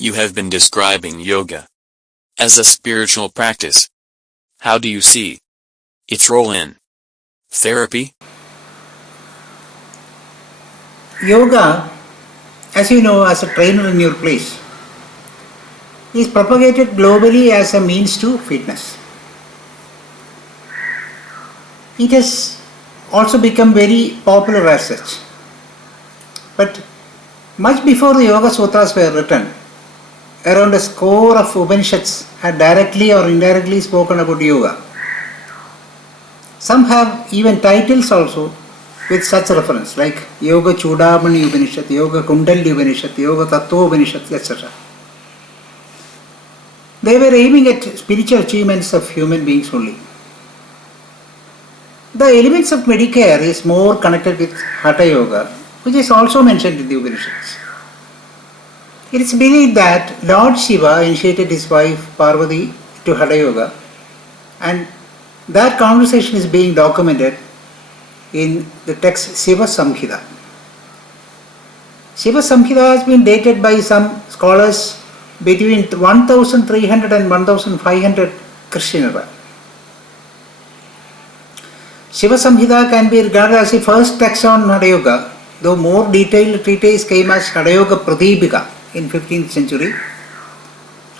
You have been describing yoga as a spiritual practice. How do you see its role in therapy? Yoga, as you know, as a trainer in your place, is propagated globally as a means to fitness. It has also become very popular as such. But much before the Yoga Sutras were written, around a score of Upanishads had directly or indirectly spoken about yoga. Some have even titles also with such reference, like Yoga Chudamani Upanishad, Yoga Kundalini Upanishad, Yoga Tattva Upanishad, etc. They were aiming at spiritual achievements of human beings only. The elements of Medicare is more connected with Hatha Yoga, which is also mentioned in the Upanishads. It is believed that Lord Shiva initiated his wife Parvati to Hatha Yoga, and that conversation is being documented in the text Shiva Samhita. Shiva Samhita has been dated by some scholars between 1300 and 1500 Christian era. Shiva Samhita can be regarded as the first text on Hatha Yoga, though more detailed treatise came as Hatha Yoga Pradipika in 15th century.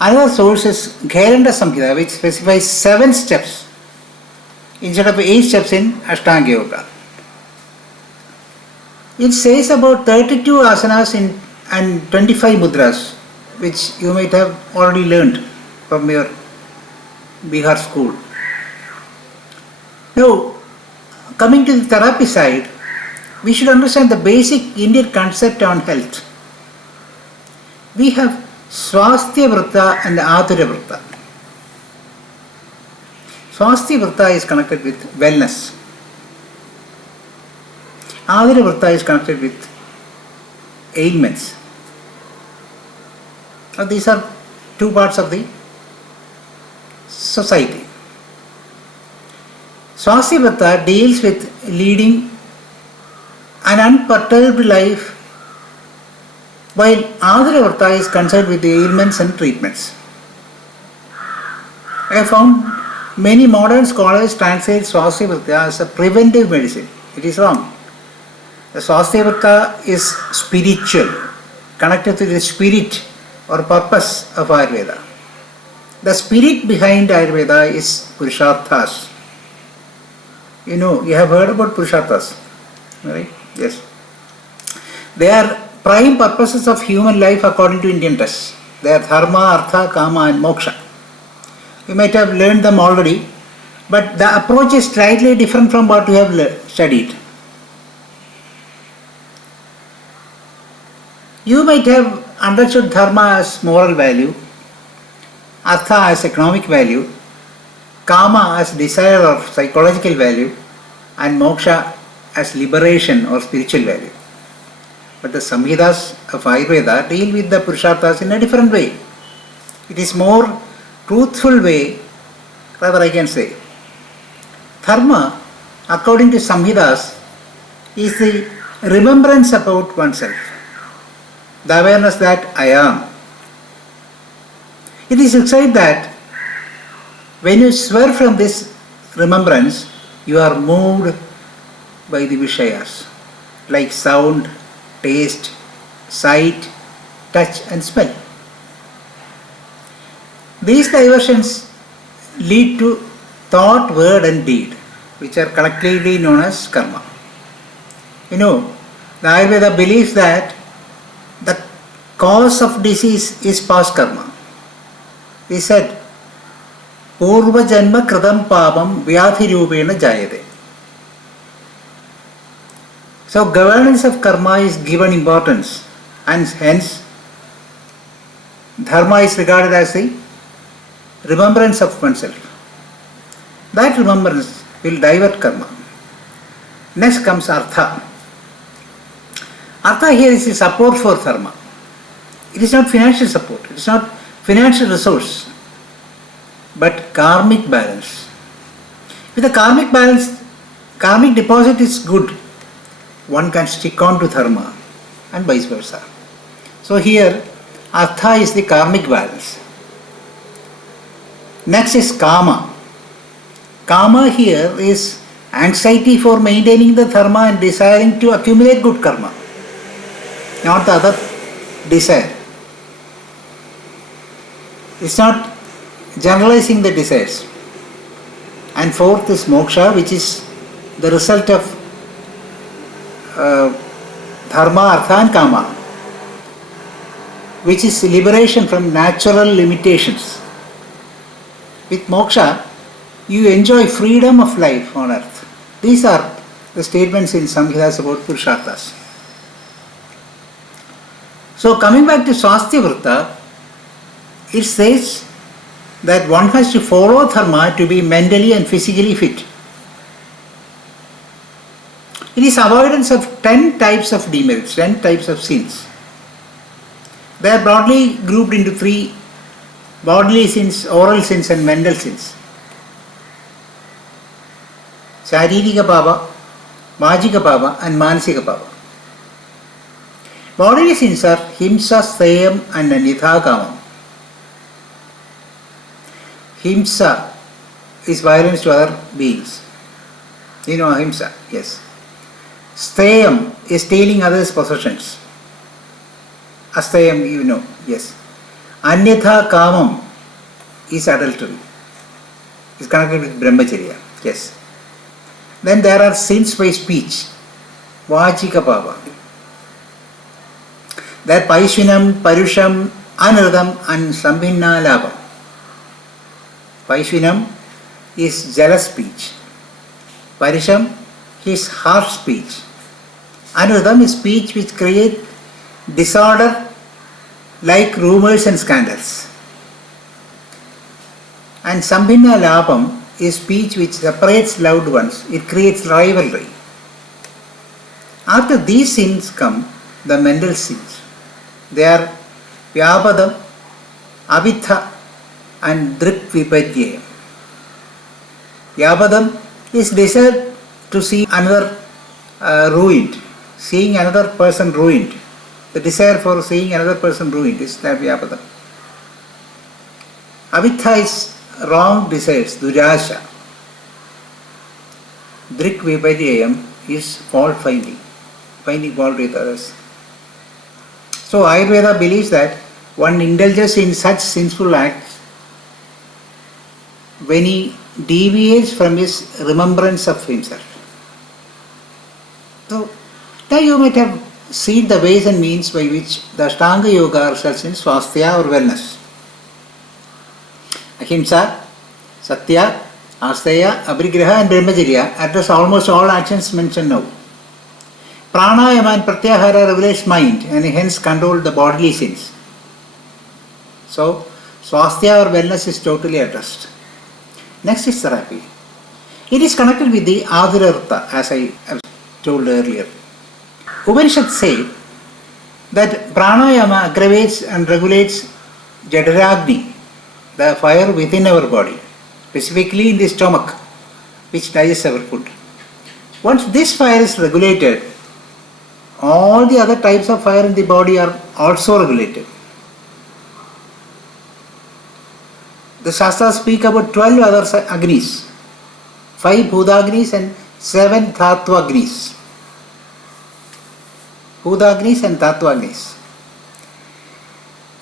Another source is Gheranda Samhita, which specifies 7 steps instead of 8 steps in Ashtanga Yoga. It says about 32 asanas and 25 mudras, which you might have already learned from your Bihar school. Now, coming to the therapy side, we should understand the basic Indian concept on health. We have Swaasthya Vrata and Aathura Vrata. Swaasthya Vrata is connected with wellness. Aathura Vrata is connected with ailments. Now, these are two parts of the society. Swaasthya Vrata deals with leading an unperturbed life, while Aathura Vrata is concerned with the ailments and treatments. I have found many modern scholars translate Swaasthya Vrata as a preventive medicine. It is wrong. The Swaasthya Vrata is spiritual, connected to the spirit or purpose of Ayurveda. The spirit behind Ayurveda is Purusharthas. You know, you have heard about Purusharthas, right? Yes. They are prime purposes of human life according to Indian tests. They are Dharma, Artha, Kama and Moksha. You might have learned them already, but the approach is slightly different from what you have studied. You might have understood Dharma as moral value, Artha as economic value, Kama as desire or psychological value, and Moksha as liberation or spiritual value. But the Samhitas of Ayurveda deal with the Purusharthas in a different way. It is more truthful way, rather I can say. Dharma, according to Samhitas, is the remembrance about oneself, the awareness that I am. It is said that when you swerve from this remembrance, you are moved by the Vishayas, like sound, taste, sight, touch and smell. These diversions lead to thought, word and deed, which are collectively known as karma. You know, the Ayurveda believes that the cause of disease is past karma. He said, Purva Janma Kradam Papam Vyadhi Rupena Jayate. So governance of karma is given importance, and hence dharma is regarded as the remembrance of oneself. That remembrance will divert karma. Next comes artha. Artha here is the support for dharma. It is not financial support, it is not financial resource, but karmic balance. With the karmic balance, karmic deposit is good, one can stick on to dharma and vice versa. So here Artha is the karmic balance. Next is Kama. Kama here is anxiety for maintaining the dharma and desiring to accumulate good karma, not the other desire. It's not generalizing the desires. And fourth is moksha, which is the result of dharma, artha and kama, which is liberation from natural limitations. With moksha, you enjoy freedom of life on earth. These are the statements in Samhitas about Purusharthas. So coming back to Swaasthya Vrta, it says that one has to follow dharma to be mentally and physically fit. It is avoidance of 10 types of demerits, 10 types of sins. They are broadly grouped into 3: bodily sins, oral sins and mental sins. Sharirika pava, vajika pava and mansika pava. Bodily sins are himsa, steyam and anitha kamam. Himsa is violence to other beings. You know ahimsa, yes. Steyam is stealing others' possessions. Asteyam, you know, yes. Anyatha kamam is adultery. It's connected with brahmacharya, yes. Then there are sins by speech. Vachika pava. There are paishvinam, parusham, anradam and sambhinna labam. Paishvinam is jealous speech. Parusham is harsh speech. Anradam is speech which creates disorder like rumors and scandals. And sambhinna labam is speech which separates loved ones. It creates rivalry. After these sins come the mental sins. They are vyapadam, avitha and drik vipadyayam. Vyapadam is desire to see another ruined, seeing another person ruined. The desire for seeing another person ruined is that vyapadam. Avitha is wrong desires, durasha. Drik vipadyayam is fault finding, finding fault with others. So Ayurveda believes that one indulges in such sinful acts when he deviates from his remembrance of himself. So now you might have seen the ways and means by which the Ashtanga Yoga results in Swaasthya or wellness. Ahimsa, Satya, Asteya, Abhigriha and Brahmacharya address almost all actions mentioned now. Pranayama and Pratyahara regulates mind and hence control the bodily sins. So, Swaasthya or wellness is totally addressed. Next is therapy. It is connected with the Aathura, as I have told earlier. Upanishads say that pranayama aggravates and regulates Jadaragni, the fire within our body, specifically in the stomach, which digests our food. Once this fire is regulated, all the other types of fire in the body are also regulated. The Shastras speak about 12 other Agnis, 5 Bhudagnis and 7 Dhattvagnis. Bhudagnis and Dhattvagnis.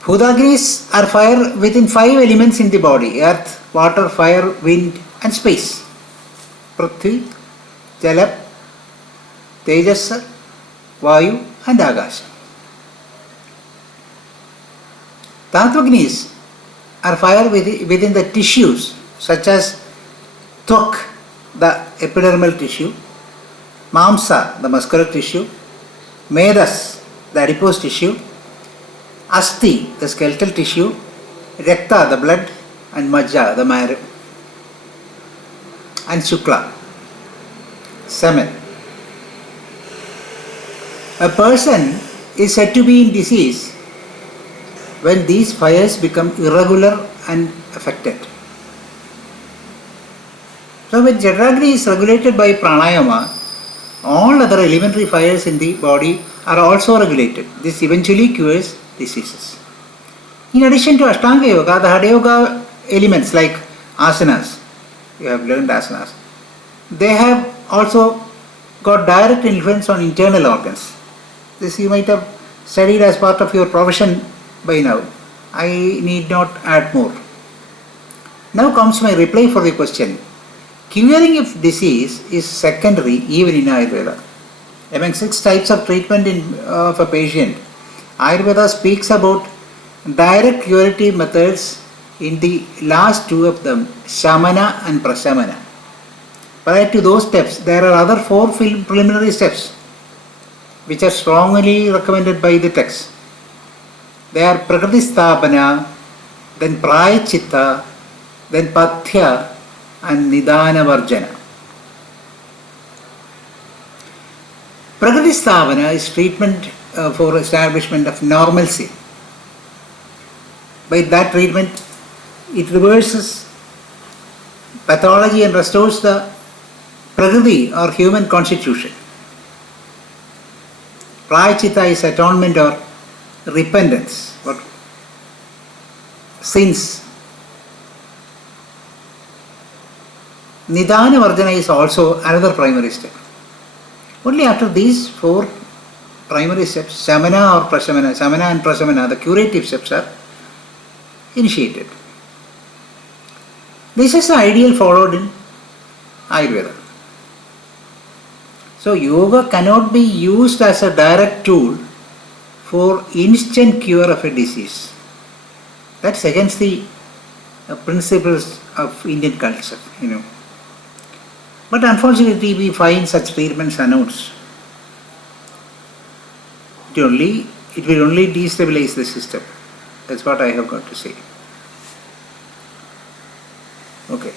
Bhudagnis are fire within 5 elements in the body: earth, water, fire, wind and space. Prithvi, Jala, Tejas, Vayu and Akasha. Dhattvagnis are fire within the tissues such as Tvak, the epidermal tissue, Mamsa, the muscular tissue, Medas, the adipose tissue, Asti, the skeletal tissue, Rakta, the blood, and Majja, the marrow, and Shukla, semen. A person is said to be in disease when these fires become irregular and affected. So when Jadaragni is regulated by pranayama, all other elementary fires in the body are also regulated. This eventually cures diseases. In addition to Ashtanga Yoga, the Hatha Yoga elements like asanas, you have learned asanas, they have also got direct influence on internal organs. This you might have studied as part of your profession by now. I need not add more. Now comes my reply for the question. Curing of disease is secondary even in Ayurveda. Among 6 types of treatment of a patient, Ayurveda speaks about direct curative methods in the last 2 of them, Shamana and Prashamana. Prior to those steps, there are other 4 preliminary steps which are strongly recommended by the text. They are Prakriti Sthapana, then Prayachitta, then Pathya and Nidana Varjana. Prakriti Sthapana is treatment for establishment of normalcy. By that treatment, it reverses pathology and restores the Prakriti or human constitution. Prayachitta is atonement or repentance for sins. Nidana Varjana is also another primary step. Only after these 4 primary steps, Samana or Prashamana, Samana and Prashamana, the curative steps are initiated. This is the ideal followed in Ayurveda. So yoga cannot be used as a direct tool for instant cure of a disease. That's against the principles of Indian culture, But unfortunately, we find such treatments announced. It will only destabilize the system. That's what I have got to say. Okay.